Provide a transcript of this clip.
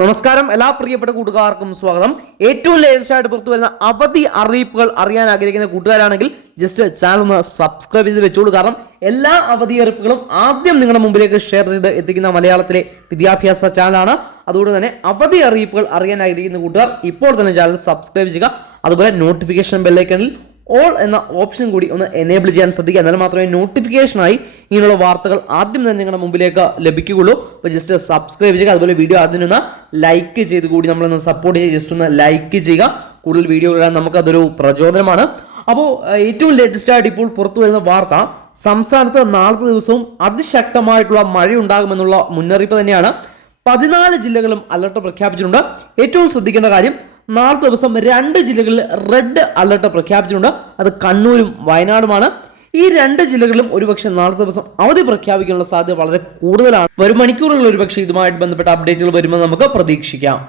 നമസ്കാരം, എല്ലാ പ്രിയപ്പെട്ട കൂട്ടുകാർക്കും സ്വാഗതം. ഏറ്റവും ലേറ്റസ്റ്റ് ആയിട്ട് പുറത്തു വരുന്ന അവധി അറിയിപ്പുകൾ അറിയാൻ ആഗ്രഹിക്കുന്ന കൂട്ടുകാരാണെങ്കിൽ ജസ്റ്റ് ചാനൽ ഒന്ന് സബ്സ്ക്രൈബ് ചെയ്ത് വെച്ചോളൂ. കാരണം എല്ലാ അവധി അറിയിപ്പുകളും ആദ്യം നിങ്ങളുടെ മുമ്പിലേക്ക് ഷെയർ ചെയ്ത് എത്തിക്കുന്ന മലയാളത്തിലെ വിദ്യാഭ്യാസ ചാനലാണ്. അതുകൊണ്ട് തന്നെ അവധി അറിയിപ്പുകൾ അറിയാൻ ആഗ്രഹിക്കുന്ന കൂട്ടുകാർ ഇപ്പോൾ തന്നെ ചാനൽ സബ്സ്ക്രൈബ് ചെയ്യുക. അതുപോലെ നോട്ടിഫിക്കേഷൻ ബെല്ലൈക്കണിൽ ഓൾ എന്ന ഓപ്ഷൻ കൂടി ഒന്ന് എനേബിൾ ചെയ്യാൻ ശ്രദ്ധിക്കുക. എന്നാൽ മാത്രമേ നോട്ടിഫിക്കേഷനായി ഇങ്ങനെയുള്ള വാർത്തകൾ ആദ്യം തന്നെ നിങ്ങളുടെ മുമ്പിലേക്ക് ലഭിക്കുകയുള്ളൂ. അപ്പോൾ ജസ്റ്റ് സബ്സ്ക്രൈബ് ചെയ്യുക. അതുപോലെ വീഡിയോ അതിനൊന്ന് ലൈക്ക് ചെയ്ത് കൂടി നമ്മളൊന്ന് സപ്പോർട്ട് ചെയ്യുക. ജസ്റ്റ് ഒന്ന് ലൈക്ക് ചെയ്യുക. കൂടുതൽ വീഡിയോ ഇടാൻ നമുക്കതൊരു പ്രചോദനമാണ്. അപ്പോൾ ഏറ്റവും ലേറ്റസ്റ്റ് ആയിട്ട് ഇപ്പോൾ പുറത്തു വരുന്ന വാർത്ത, സംസ്ഥാനത്ത് നാളത്തെ ദിവസവും അതിശക്തമായിട്ടുള്ള മഴയുണ്ടാകുമെന്നുള്ള മുന്നറിയിപ്പ് തന്നെയാണ്. 14 ജില്ലകളും അലർട്ട് പ്രഖ്യാപിച്ചിട്ടുണ്ട്. ഏറ്റവും ശ്രദ്ധിക്കേണ്ട കാര്യം, നാളത്തെ ദിവസം 2 ജില്ലകളിൽ റെഡ് അലർട്ട് പ്രഖ്യാപിച്ചിട്ടുണ്ട്. അത് കണ്ണൂരും വയനാടുമാണ്. ഈ 2 ജില്ലകളിലും ഒരുപക്ഷെ നാളത്തെ ദിവസം അവധി പ്രഖ്യാപിക്കാനുള്ള സാധ്യത വളരെ കൂടുതലാണ്. വരും മണിക്കൂറുകളിൽ ഒരുപക്ഷെ ഇതുമായിട്ട് ബന്ധപ്പെട്ട അപ്ഡേറ്റുകൾ വരുമ്പോൾ നമുക്ക് പ്രതീക്ഷിക്കാം.